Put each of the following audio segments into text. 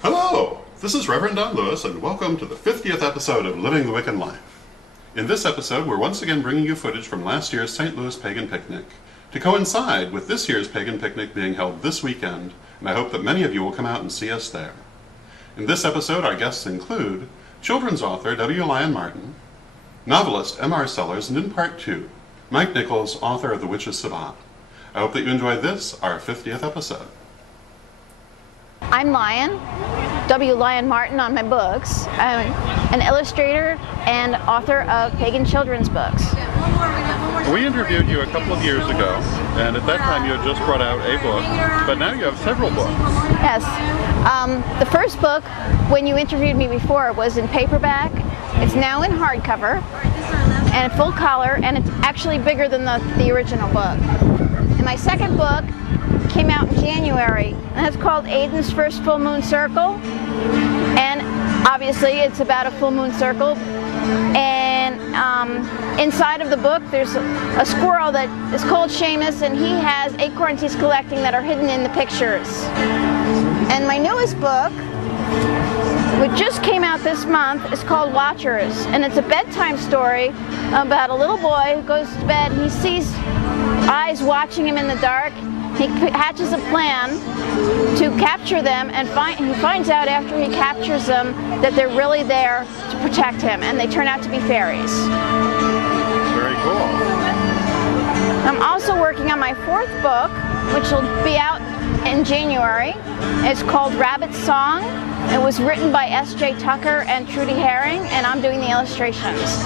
Hello, this is Reverend Don Lewis, and welcome to the 50th episode of Living the Wiccan Life. In this episode, we're once again bringing you footage from last year's St. Louis Pagan Picnic, to coincide with this year's Pagan Picnic being held this weekend, and I hope that many of you will come out and see us there. In this episode, our guests include children's author Lyon Martin, novelist M.R. Sellars, and in part 2, Mike Nichols, author of The Witch's Savant. I hope that you enjoyed this, our 50th episode. I'm Lyon, Lyon Martin on my books. I'm an illustrator and author of pagan children's books. We interviewed you a couple of years ago, and at that time you had just brought out a book, but now you have several books. Yes. The first book, when you interviewed me before, was in paperback. It's now in hardcover and full color, and it's actually bigger than the original book. And my second book came out in January, and it's called Aiden's First Full Moon Circle, and obviously it's about a full moon circle. And inside of the book there's a squirrel that is called Seamus, and he has acorns he's collecting that are hidden in the pictures. And my newest book, which just came out this month, is called Watchers, and it's a bedtime story about a little boy who goes to bed and he sees eyes watching him in the dark. He hatches a plan to capture them, and he finds out after he captures them that they're really there to protect him, and they turn out to be fairies. Very cool. I'm also working on my fourth book, which will be out in January. It's called Rabbit Song. It was written by S.J. Tucker and Trudy Herring, and I'm doing the illustrations.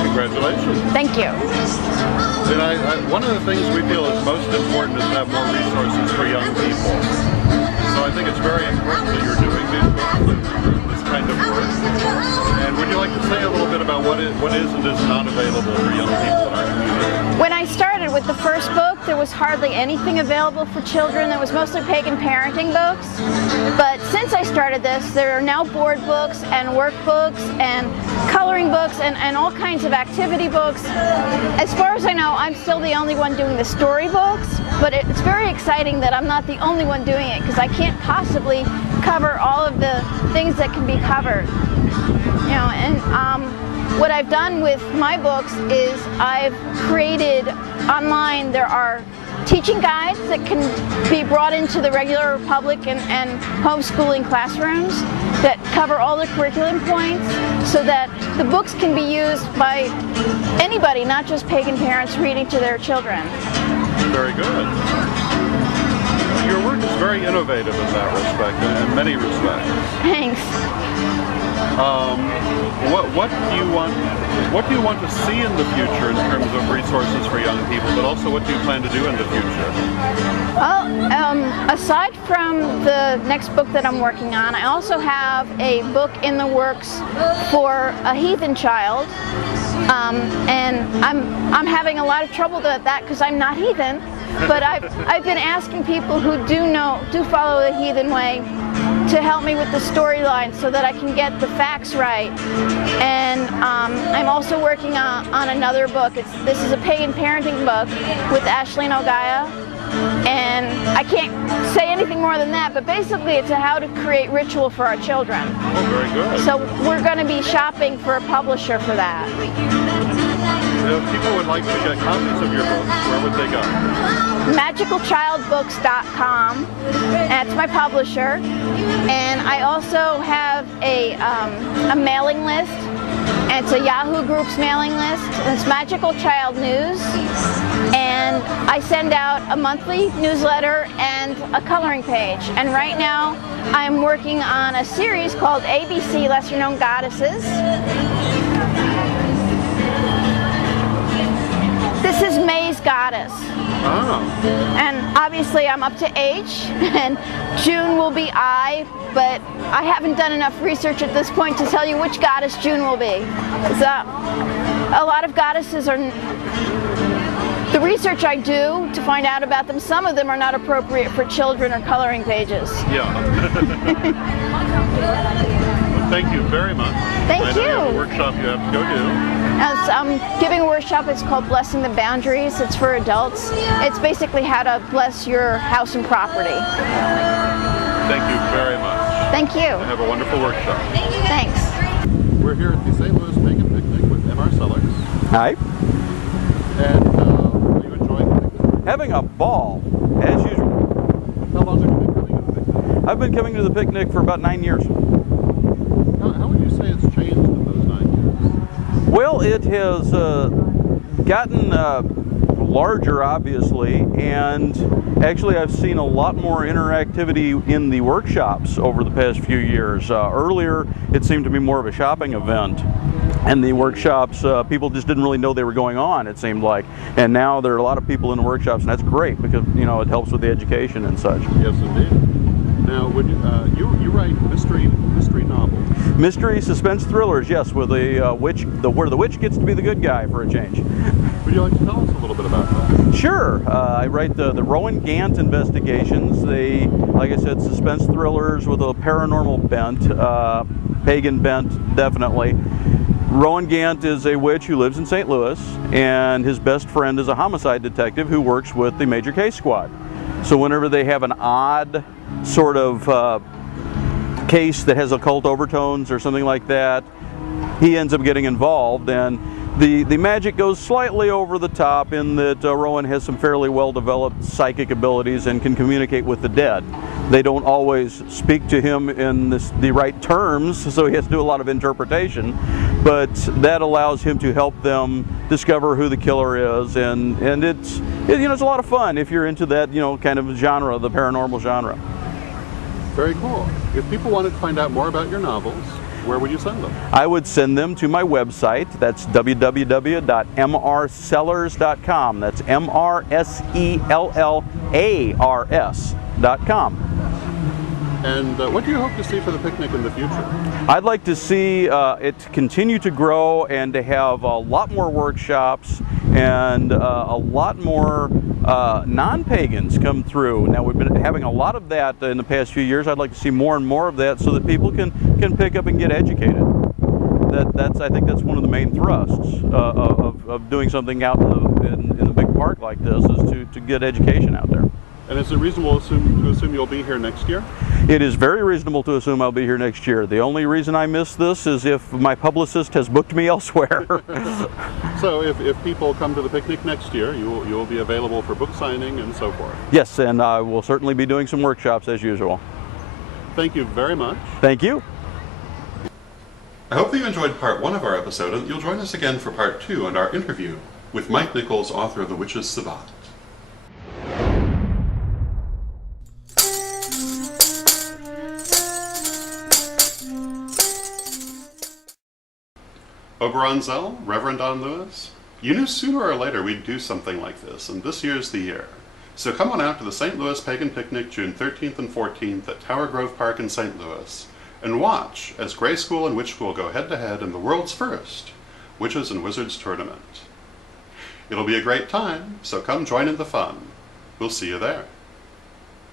Congratulations. Thank you. And one of the things we feel is most important is to have more resources for young people. So I think it's very important that you're doing this kind of work. And would you like to say a little bit about what is and is not available for young people in our community? When I started with the first book, there was hardly anything available for children. There was mostly pagan parenting books. But since I started this, there are now board books and workbooks and coloring books and all kinds of activity books. As far as I know, I'm still the only one doing the storybooks, but it's very exciting that I'm not the only one doing it, because I can't possibly cover all of the things that can be covered. You know, and what I've done with my books is I've created online, there are teaching guides that can be brought into the regular public and homeschooling classrooms that cover all the curriculum points, so that the books can be used by anybody, not just pagan parents reading to their children. Very good. Your work is very innovative in that respect, in many respects. Thanks. What do you want to see in the future in terms of resources for young people, but also what do you plan to do in the future? Well, aside from the next book that I'm working on, I also have a book in the works for a heathen child, and I'm having a lot of trouble with that because I'm not heathen, but I've been asking people who do follow the heathen way to help me with the storyline so that I can get the facts right. And I'm also working on another book. This is a pagan parenting book with Ashleen Ogaya, and I can't say anything more than that, but basically it's how to create ritual for our children. Oh, very good. So we're going to be shopping for a publisher for that. If people would like to get copies of your books, where would they go? magicalchildbooks.com. That's my publisher. And I also have a mailing list, and it's a Yahoo Groups mailing list. It's Magical Child News, and I send out a monthly newsletter and a coloring page. And right now I'm working on a series called ABC Lesser Known Goddesses. This is May's Goddess. Oh. And obviously I'm up to H, and June will be I, but I haven't done enough research at this point to tell you which goddess June will be. So, a lot of goddesses are, the research I do to find out about them, some of them are not appropriate for children or coloring pages. Yeah. Well, thank you very much. Thank you. I know you have a workshop you have to go do. I'm giving a workshop. It's called Blessing the Boundaries. It's for adults. It's basically how to bless your house and property. Thank you very much. Thank you. And have a wonderful workshop. Thanks. We're here at the St. Louis Pagan Picnic with M.R. Sellars. Hi. And are you enjoying the picnic? Having a ball, as usual. How long have you been coming to the picnic? I've been coming to the picnic for about 9 years. How would you say it's changed in those 9 years? Well, it has gotten larger, obviously, and actually I've seen a lot more interactivity in the workshops over the past few years. Earlier, it seemed to be more of a shopping event. And the workshops, people just didn't really know they were going on, it seemed like. And now there are a lot of people in the workshops, and that's great because, you know, it helps with the education and such. Yes, indeed. Now, would you write mystery novels? Mystery, suspense thrillers, yes, with the where the witch gets to be the good guy for a change. Would you like to tell us a little bit about that? Sure. I write the Rowan Gant investigations. They, like I said, suspense thrillers with a paranormal bent, pagan bent, definitely. Rowan Gant is a witch who lives in St. Louis, and his best friend is a homicide detective who works with the Major Case Squad. So whenever they have an odd sort of case that has occult overtones or something like that, he ends up getting involved, and the magic goes slightly over the top in that Rowan has some fairly well-developed psychic abilities and can communicate with the dead. They don't always speak to him in the right terms, so he has to do a lot of interpretation, but that allows him to help them discover who the killer is, and it's a lot of fun if you're into that, you know, kind of genre, the paranormal genre. Very cool. If people wanted to find out more about your novels, where would you send them? I would send them to my website. That's www.mrsellars.com. That's MRSELLARS.com. And what do you hope to see for the picnic in the future? I'd like to see it continue to grow and to have a lot more workshops and a lot more non-pagans come through. Now, we've been having a lot of that in the past few years. I'd like to see more and more of that so that people can pick up and get educated. I think that's one of the main thrusts of doing something out in the big park like this, is to get education out there. And is it reasonable to assume you'll be here next year? It is very reasonable to assume I'll be here next year. The only reason I miss this is if my publicist has booked me elsewhere. So if people come to the picnic next year, you will be available for book signing and so forth? Yes, and I will certainly be doing some workshops as usual. Thank you very much. Thank you. I hope that you enjoyed part 1 of our episode and you'll join us again for part 2 and our interview with Mike Nichols, author of The Witch's Sabbat. Oberon Zell, Reverend Don Lewis, you knew sooner or later we'd do something like this, and this year's the year. So come on out to the St. Louis Pagan Picnic June 13th and 14th at Tower Grove Park in St. Louis, and watch as Grey School and Witch School go head-to-head in the world's first Witches and Wizards tournament. It'll be a great time, so come join in the fun. We'll see you there.